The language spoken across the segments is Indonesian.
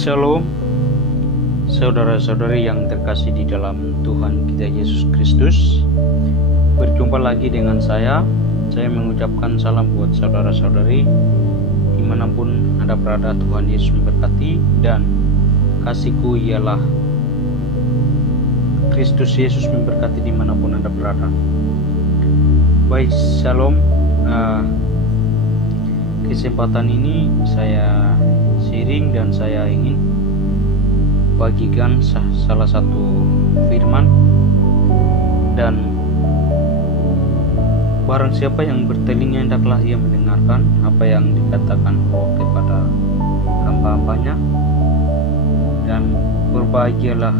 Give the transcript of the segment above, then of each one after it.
Shalom, saudara-saudari yang terkasih di dalam Tuhan kita Yesus Kristus. Berjumpa lagi dengan saya mengucapkan salam buat saudara-saudari dimanapun Anda berada. Tuhan Yesus memberkati, dan kasihku ialah Kristus Yesus memberkati dimanapun Anda berada. Baik, shalom. Kesempatan ini saya sharing dan saya ingin bagikan salah satu firman, dan barang siapa yang bertelinga hendaklah ia mendengarkan apa yang dikatakan Roh kepada hamba-hambanya. Dan berbahagialah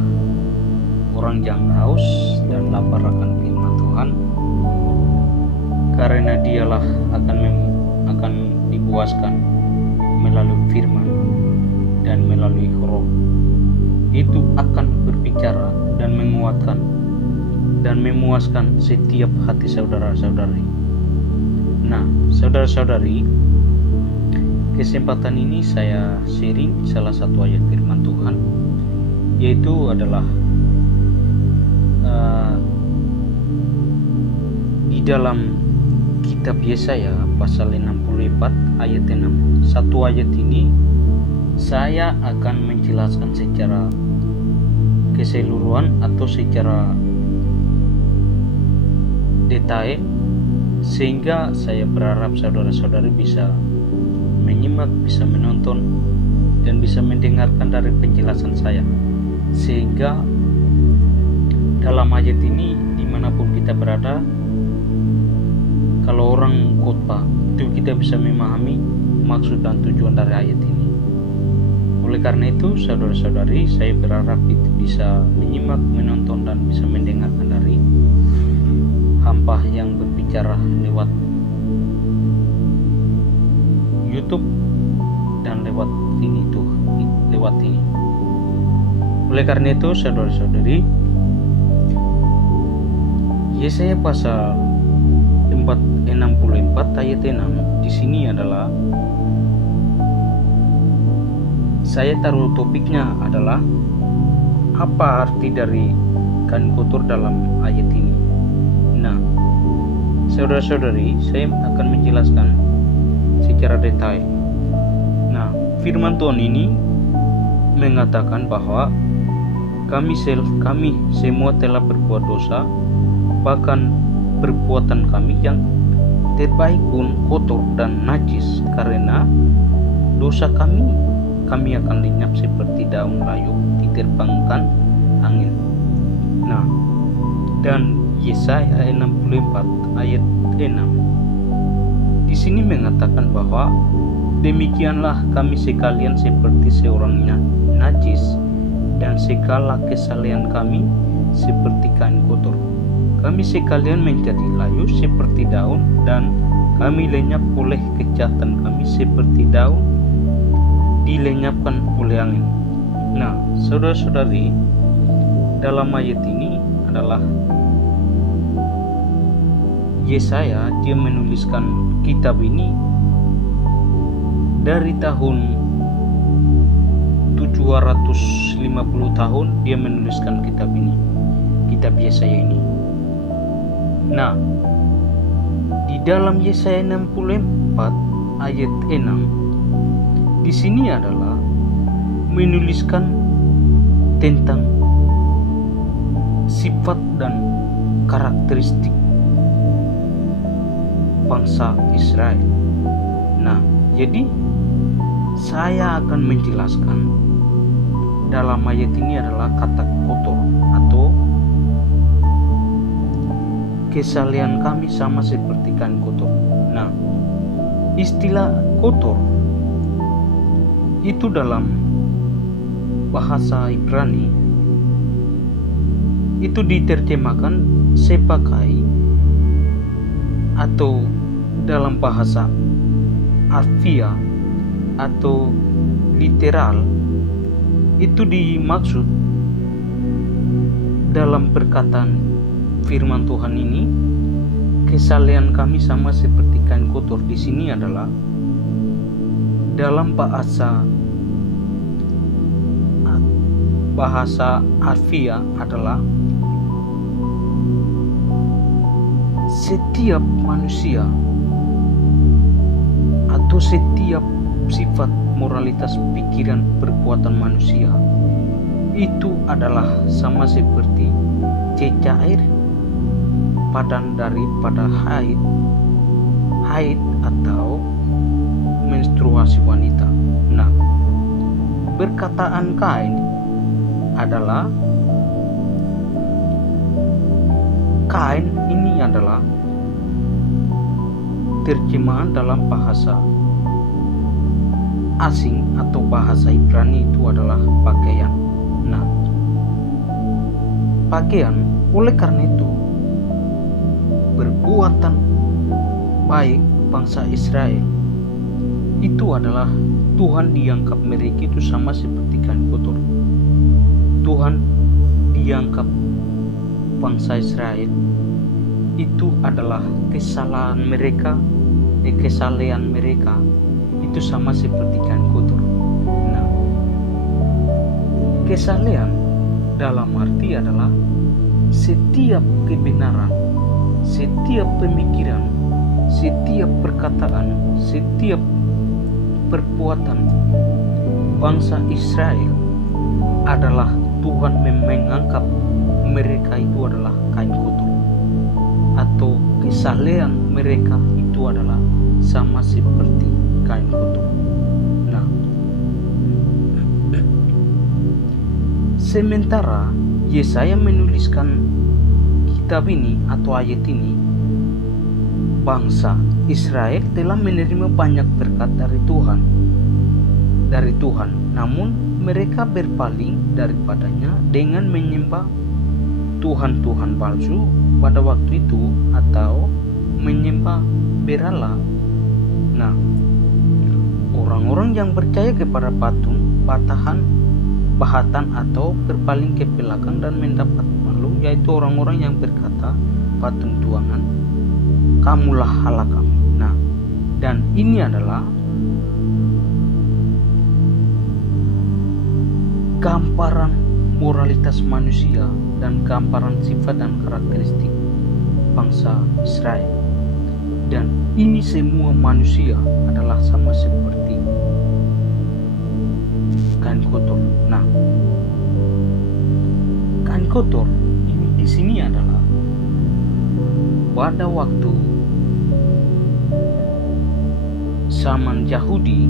orang yang haus dan lapar akan firman Tuhan, karena dialah akan dipuaskan melalui firman dan melalui Roh. Itu akan berbicara dan menguatkan dan memuaskan setiap hati saudara-saudari. Nah, saudara-saudari, kesempatan ini saya sharing salah satu ayat firman Tuhan, yaitu adalah di dalam kitab Yesaya pasal 64 ayat 6. Satu ayat ini saya akan menjelaskan secara keseluruhan atau secara detail, sehingga saya berharap saudara-saudari bisa menyimak, bisa menonton, dan bisa mendengarkan dari penjelasan saya, sehingga dalam ayat ini dimanapun kita berada, kalau orang khotbah itu kita bisa memahami maksud dan tujuan dari ayat ini. Oleh karena itu, saudara-saudari, saya berharap itu bisa menyimak, menonton, dan bisa mendengarkan dari hamba yang berbicara lewat YouTube dan lewat ini. Oleh karena itu, saudara-saudari, Yesaya pasal 64 ayat 6 di sini adalah, saya taruh topiknya adalah apa arti dari kain kotor dalam ayat ini. Nah, saudara-saudari, saya akan menjelaskan secara detail. Nah, firman Tuhan ini mengatakan bahwa kami semua telah berbuat dosa, bahkan perbuatan kami yang terbaik pun kotor dan najis. Karena dosa kami akan lenyap seperti daun layu diterbangkan angin. Nah, dan Yesaya 64 ayat 6 di sini mengatakan bahwa demikianlah kami sekalian seperti seorang najis, dan segala kesalahan kami seperti kain kotor. Kami sekalian menjadi layu seperti daun, dan kami lenyap oleh kejahatan kami seperti daun dilenyapkan oleh angin. Nah, saudara-saudari, dalam ayat ini adalah Yesaya, dia menuliskan kitab ini dari tahun 750 tahun dia menuliskan kitab ini, kitab Yesaya ini. Nah, di dalam Yesaya 64 ayat 6 di sini adalah menuliskan tentang sifat dan karakteristik bangsa Israel. Nah, jadi saya akan menjelaskan dalam ayat ini adalah kata kotor atau kesalahan kami sama seperti kain kotor. Nah, istilah kotor itu dalam bahasa Ibrani itu diterjemahkan sebagai, atau dalam bahasa harfiah atau literal itu dimaksud dalam perkataan firman Tuhan ini, kesalahan kami sama seperti kain kotor. Di sini adalah dalam bahasa bahasa harfiah adalah setiap manusia atau setiap sifat moralitas pikiran perbuatan manusia itu adalah sama seperti cecah air padan daripada haid atau menstruasi wanita. Nah, perkataan Kain adalah Kain ini adalah terjemahan dalam bahasa asing atau bahasa Ibrani itu adalah pakaian. Nah, pakaian oleh karena itu perbuatan baik bangsa Israel itu adalah Tuhan dianggap mereka itu sama seperti kain kotor. Tuhan dianggap bangsa Israel itu adalah kesalahan mereka itu sama seperti kain kotor. Nah, kesalahan dalam arti adalah setiap kebenaran, setiap pemikiran, setiap perkataan, setiap perbuatan bangsa Israel adalah Tuhan menganggap mereka itu adalah kain kotor, atau kesalahan mereka itu adalah sama seperti kain kotor. Nah, sementara Yesaya menuliskan kitab ini atau ayat ini, bangsa Israel telah menerima banyak berkat dari Tuhan, namun mereka berpaling daripadanya dengan menyembah Tuhan-Tuhan palsu pada waktu itu atau menyembah berhala. Nah, orang-orang yang percaya kepada patung, bahatan atau berpaling ke belakang dan mendapat malu, yaitu orang-orang yang berkata, patung tuangan, kamulah Allah kami. Nah, dan ini adalah gambaran moralitas manusia dan gambaran sifat dan karakteristik bangsa Israel. Dan ini semua manusia adalah sama seperti kain kotor. Nah, kain kotor ini di sini adalah pada waktu zaman Yahudi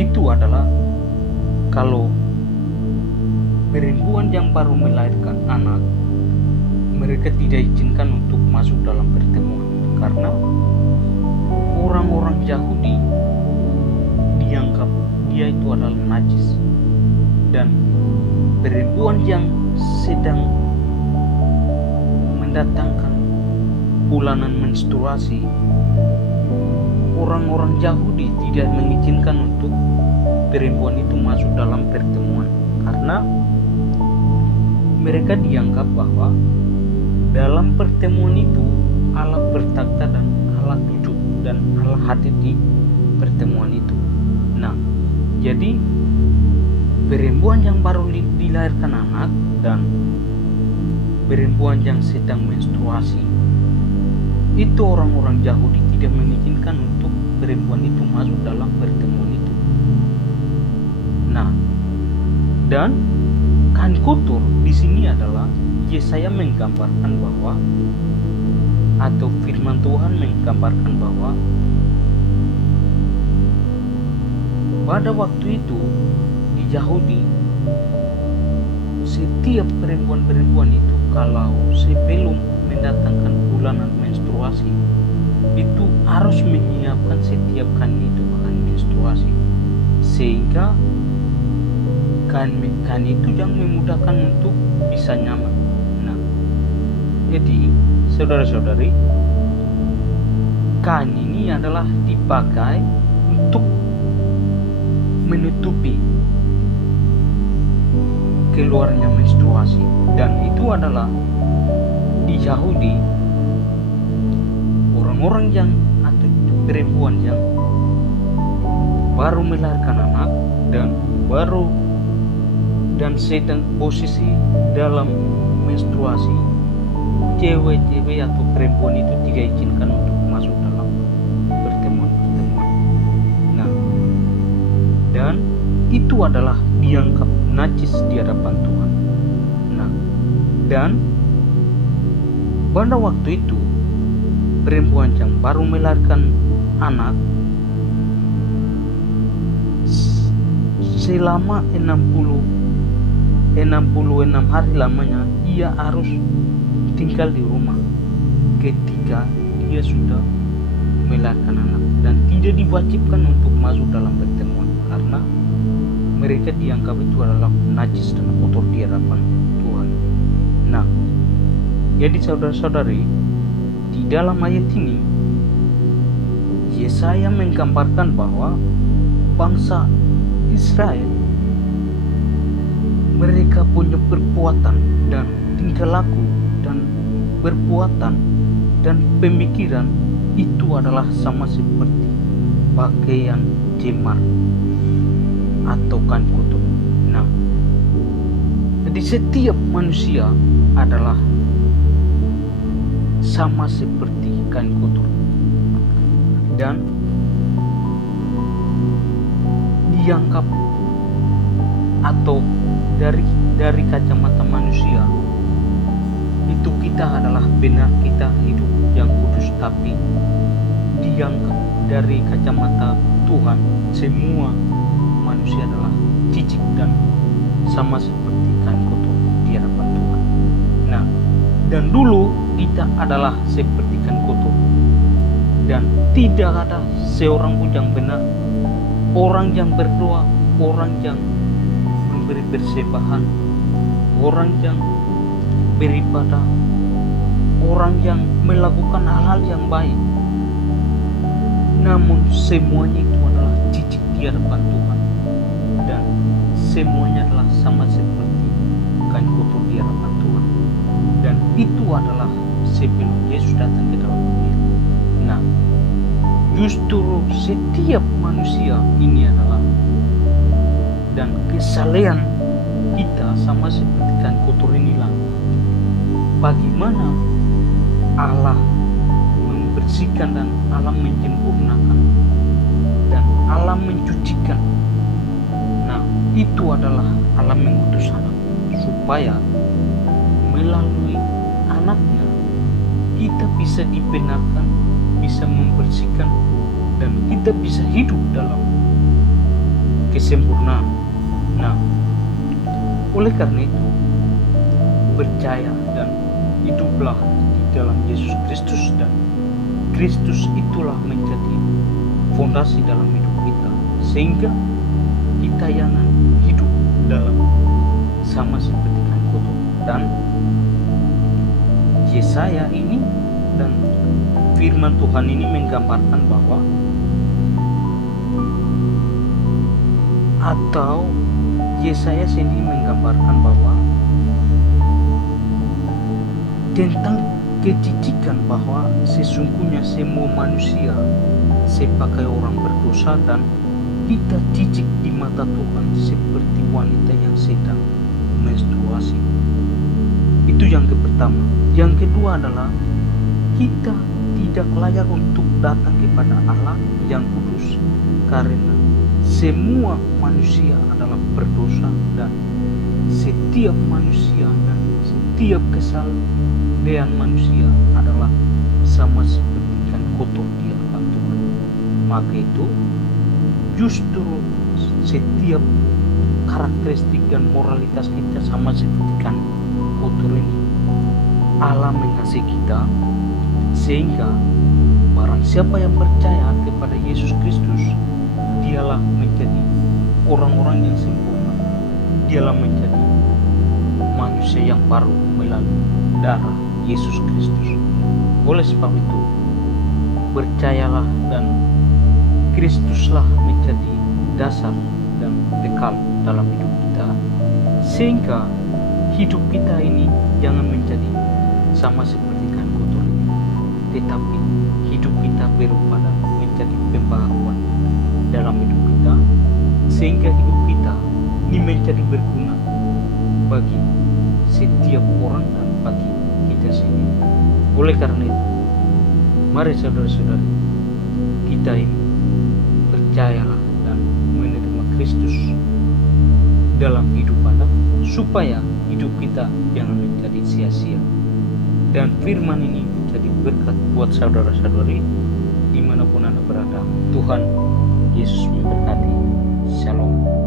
itu adalah kalau perempuan yang baru melahirkan anak, mereka tidak izinkan untuk masuk dalam pertemuan karena orang-orang Yahudi dianggap dia itu adalah najis, dan perempuan yang sedang mendatangkan bulanan menstruasi, orang-orang Yahudi tidak mengizinkan untuk perempuan itu masuk dalam pertemuan karena mereka dianggap bahwa dalam pertemuan itu Allah bertakhta dan Allah duduk dan Allah hadir di pertemuan itu. Nah, jadi perempuan yang baru dilahirkan anak dan perempuan yang sedang menstruasi itu orang-orang Yahudi tidak mengizinkan untuk perempuan itu masuk dalam pertemuan itu. Nah, dan kain kotor di sini adalah Yesaya menggambarkan bahwa, atau firman Tuhan menggambarkan bahwa pada waktu itu di Yahudi setiap perempuan-perempuan itu kalau sebelum mendatangkan bulanan menstruasi itu harus menyiapkan setiap kain itu kain menstruasi, sehingga kain itu yang memudahkan untuk bisa nyaman. Nah, jadi saudara-saudari, kain ini adalah dipakai untuk menutupi keluarnya menstruasi, dan itu adalah di Yahudi orang-orang yang atau perempuan yang baru melahirkan anak dan baru dan sedang posisi dalam menstruasi, cewek-cewek atau perempuan itu tidak izinkan untuk masuk dalam pertemuan-pertemuan. Nah, dan itu adalah dianggap najis di hadapan Tuhan. Nah, dan pada waktu itu perempuan yang baru melahirkan anak selama 66 hari lamanya ia harus tinggal di rumah ketika dia sudah melahirkan anak, dan tidak diwajibkan untuk masuk dalam pertemuan karena mereka dianggap itu adalah najis dan kotor di hadapan Tuhan. Nah, jadi saudara-saudari, di dalam ayat ini Yesaya menggambarkan bahwa bangsa Israel mereka punya perbuatan dan tingkah laku dan perbuatan dan pemikiran itu adalah sama seperti pakaian jemar atau kain kotor. Nah, jadi setiap manusia adalah sama seperti kain kotor dan dianggap atau dari kacamata manusia itu kita adalah benar, kita hidup yang kudus, tapi dianggap dari kacamata Tuhan semua manusia adalah jijik dan sama seperti kain kotor di hadapan Tuhan. Nah, dan dulu kita adalah seperti kain kotor dan tidak ada seorang pun yang benar, orang yang berdoa, orang yang memberi persembahan, orang yang beribadah, orang yang melakukan hal-hal yang baik, namun semuanya itu adalah jijik di hadapan Tuhan dan semuanya adalah sama seperti kain kotor di hadapan Tuhan. Dan itu adalah sebelum Yesus datang ke dalam dunia. Nah, justru setiap manusia ini adalah, dan kesalahan kita sama seperti kain kotor inilah bagaimana Allah membersihkan dan Allah menyempurnakan dan Allah mencucikan. Nah, itu adalah Allah mengutus anak supaya melalui anaknya kita bisa dibenarkan, bisa membersihkan, dan kita bisa hidup dalam kesempurnaan. Nah, oleh karena itu percaya dan hiduplah di dalam Yesus Kristus, dan Kristus itulah menjadi fondasi dalam hidup kita sehingga kita jangan hidup dalam sama seperti kain kotor. Dan Yesaya ini dan firman Tuhan ini menggambarkan bahwa, atau Yesaya sendiri menggambarkan bahwa tentang kejijikan bahwa sesungguhnya semua manusia sebagai orang berdosa dan kita jijik di mata Tuhan seperti wanita yang sedang menstruasi. Itu yang pertama. Yang kedua adalah kita tidak layak untuk datang kepada Allah yang kudus karena semua manusia adalah berdosa dan setiap manusia dan setiap kesalahan manusia adalah sama seperti kain kotor di hadapan Tuhan. Maka itu justru setiap karakteristik dan moralitas kita sama seperti kain kotor ini. Allah mengasihi kita sehingga barang siapa yang percaya kepada Yesus Kristus, dialah menjadi orang-orang yang sempurna. Dialah menjadi manusia yang baru melalui darah Yesus Kristus. Oleh sebab itu, percayalah dan Kristuslah menjadi dasar dan bekal dalam hidup kita, sehingga hidup kita ini jangan menjadi sama seperti kain kotor ini, tetapi hidup kita berubah dan menjadi pembaharuan dalam hidup kita, sehingga hidup kita ini menjadi berguna bagi setiap orang dan bagi kita sendiri. Oleh karena itu, mari saudara-saudari, kita ini percayalah dan menerima Kristus dalam hidup Anda, supaya hidup kita jangan menjadi sia-sia. Dan firman ini menjadi berkat buat saudara-saudari dimanapun Anda berada. Tuhan Yesus memberkati. Shalom.